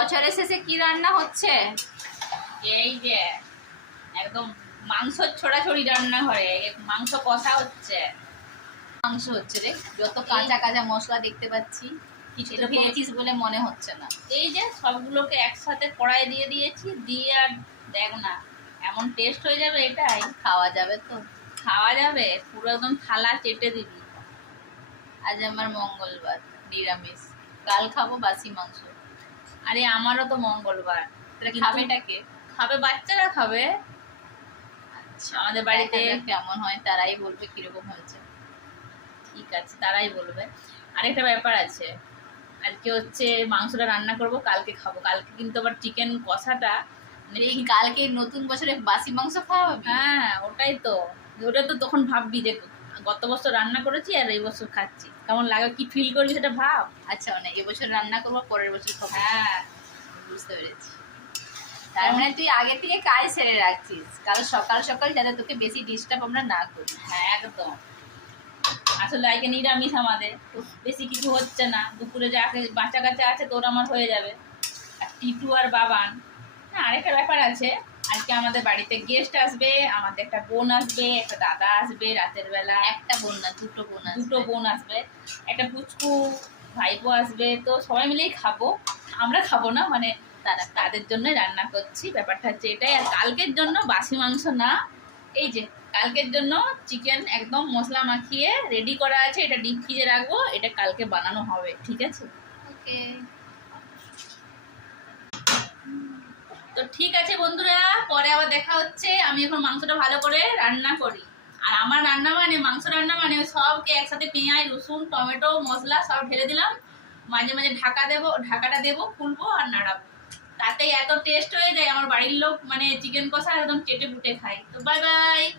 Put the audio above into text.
বছরের শেষে কি রান্না হচ্ছে? এই যে একদম মাংস ছড়াছড়ি রান্নাঘরে মাংস কষা হচ্ছে। মাংস হচ্ছে রে, যত কাঁচা কাঁচা মশলা দেখতে পাচ্ছি। কিছু তো এরকম- ভেজেছিস বলে মনে হচ্ছে না। এই যে সবগুলোকে একসাথে কড়াই দিয়ে দিয়েছি, দিয়ে আর দেখ না এমন টেস্ট হয়ে যাবে, এটাই খাওয়া যাবে তো? খাওয়া যাবে, পুরো একদম থালা চেটে দিবি। আজ আমার মঙ্গলবার, নিরামিষ। কাল খাবো বাসি মাংস। আরে আমারও তো মঙ্গলবার। তাহলে কিন্তু- খাবেটাকে? খাবে বাচ্চারা খাবে। আচ্ছা, আমাদের বাড়িতে দেখা যাক কেমন হয়, তারাই বলবে কিরকম হয়েছে। ঠিক আছে, তারাই বলবে। আরেকটা ব্যাপার আছে, আজকে হচ্ছে মাংসটা রান্না করব, কালকে খাবো। কালকে কিন্তু আবার চিকেন কষাটা মানে এই কালকে নতুন বছরে বাসি মাংস খাওয়াবি? হ্যাঁ ওটাই তো, ওটা তো তখন ভাববি যে গত বছর রান্না করেছি আর এই বছর খাচ্ছি, কেমন লাগে, কি ফিল করবি সেটা ভাব। আচ্ছা, মানে এবছর রান্না করবো, পরের বছর খাবো। হ্যাঁ বুঝতে পেরেছি। তার মানে তুই আগে থেকে কাজ সেরে রাখছিস, কাল সকাল সকাল যাতে তোকে বেশি ডিস্টার্ব আমরা না করি। হ্যাঁ একদম। আসলে আজকে নিরামিষ আমাদের, তো বেশি কিছু হচ্ছে না। দুপুরে যা বাচ্চা কাচ্চা আছে তোর আমার হয়ে যাবে, আর টিটু আর বাবান। হ্যাঁ আরেকটা ব্যাপার আছে, আজকে আমাদের বাড়িতে গেস্ট আসবে, আমাদের একটা বোন আসবে, একটা দাদা আসবে রাতের বেলা। একটা বোন না, দুটো বোন আসবে। দুটো বোন আসবে, একটা পুচকু ভাইপো আসবে, তো সবাই মিলেই খাবো। আমরা খাবো না, মানে তাদের জন্য রান্না করছি, ব্যাপারটা হচ্ছে এটাই। আর কালকের জন্য বাসি মাংস না, এই যে কালকের জন্য চিকেন একদম মশলা মাখিয়ে রেডি করা আছে, এটা ডিপ ফ্রিজে রাখবো, এটা কালকে বানানো হবে, ঠিক আছে? ওকে। তো ঠিক আছে বন্ধুরা, পরে আবার দেখা হচ্ছে। আমি এখন মাংসটা ভালো করে রান্না করি। আর আমার রান্না মানে মাংস রান্না মানে সবকে একসাথে পেঁয়াজ রসুন টমেটো মশলা সব ঢেলে দিলাম, মাঝে মাঝে ঢাকাটা দেবো, খুলবো আর নাড়াবো, তাতেই এত টেস্ট হয়ে যায়। আমার বাড়ির লোক মানে চিকেন কষা একদম চেটে পুটে খায়। তো বাই বাই।